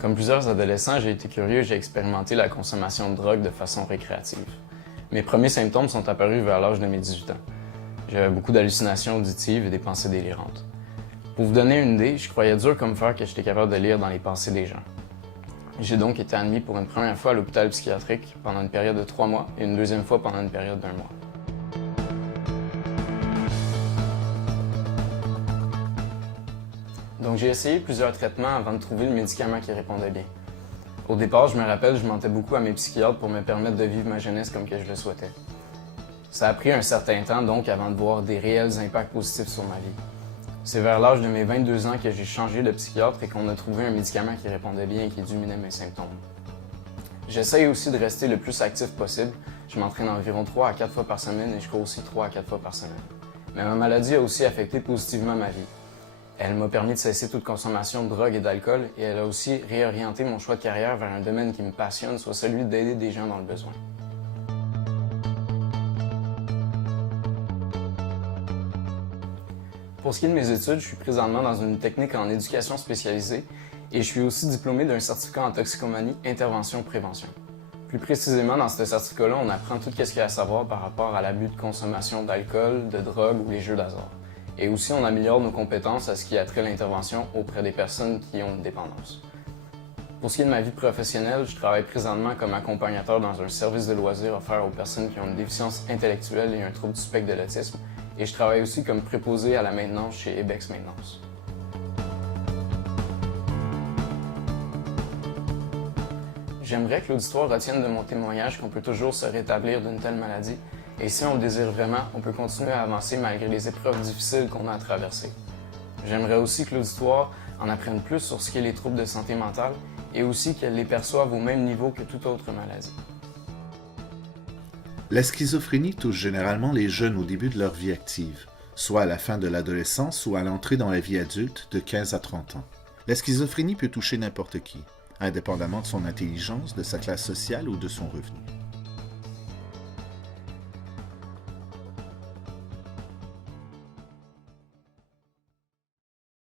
Comme plusieurs adolescents, j'ai été curieux et j'ai expérimenté la consommation de drogue de façon récréative. Mes premiers symptômes sont apparus vers l'âge de mes 18 ans. J'avais beaucoup d'hallucinations auditives et des pensées délirantes. Pour vous donner une idée, je croyais dur comme fer que j'étais capable de lire dans les pensées des gens. J'ai donc été admis pour une première fois à l'hôpital psychiatrique pendant une période de 3 mois et une deuxième fois pendant une période d'1 mois. Donc j'ai essayé plusieurs traitements avant de trouver le médicament qui répondait bien. Au départ, je me rappelle, je mentais beaucoup à mes psychiatres pour me permettre de vivre ma jeunesse comme que je le souhaitais. Ça a pris un certain temps donc avant de voir des réels impacts positifs sur ma vie. C'est vers l'âge de mes 22 ans que j'ai changé de psychiatre et qu'on a trouvé un médicament qui répondait bien et qui diminuait mes symptômes. J'essaye aussi de rester le plus actif possible. Je m'entraîne environ 3 à 4 fois par semaine et je cours aussi 3 à 4 fois par semaine. Mais ma maladie a aussi affecté positivement ma vie. Elle m'a permis de cesser toute consommation de drogue et d'alcool et elle a aussi réorienté mon choix de carrière vers un domaine qui me passionne, soit celui d'aider des gens dans le besoin. Pour ce qui est de mes études, je suis présentement dans une technique en éducation spécialisée et je suis aussi diplômé d'un certificat en toxicomanie, intervention, prévention. Plus précisément, dans ce certificat-là, on apprend tout ce qu'il y a à savoir par rapport à l'abus de consommation d'alcool, de drogue ou les jeux d'hasard. Et aussi, on améliore nos compétences à ce qui a trait à l'intervention auprès des personnes qui ont une dépendance. Pour ce qui est de ma vie professionnelle, je travaille présentement comme accompagnateur dans un service de loisirs offert aux personnes qui ont une déficience intellectuelle et un trouble du spectre de l'autisme. Et je travaille aussi comme préposé à la maintenance chez Ebex Maintenance. J'aimerais que l'auditoire retienne de mon témoignage qu'on peut toujours se rétablir d'une telle maladie. Et si on le désire vraiment, on peut continuer à avancer malgré les épreuves difficiles qu'on a à traverser. J'aimerais aussi que l'auditoire en apprenne plus sur ce qu'est les troubles de santé mentale et aussi qu'elle les perçoive au même niveau que toute autre maladie. La schizophrénie touche généralement les jeunes au début de leur vie active, soit à la fin de l'adolescence ou à l'entrée dans la vie adulte de 15 à 30 ans. La schizophrénie peut toucher n'importe qui, indépendamment de son intelligence, de sa classe sociale ou de son revenu.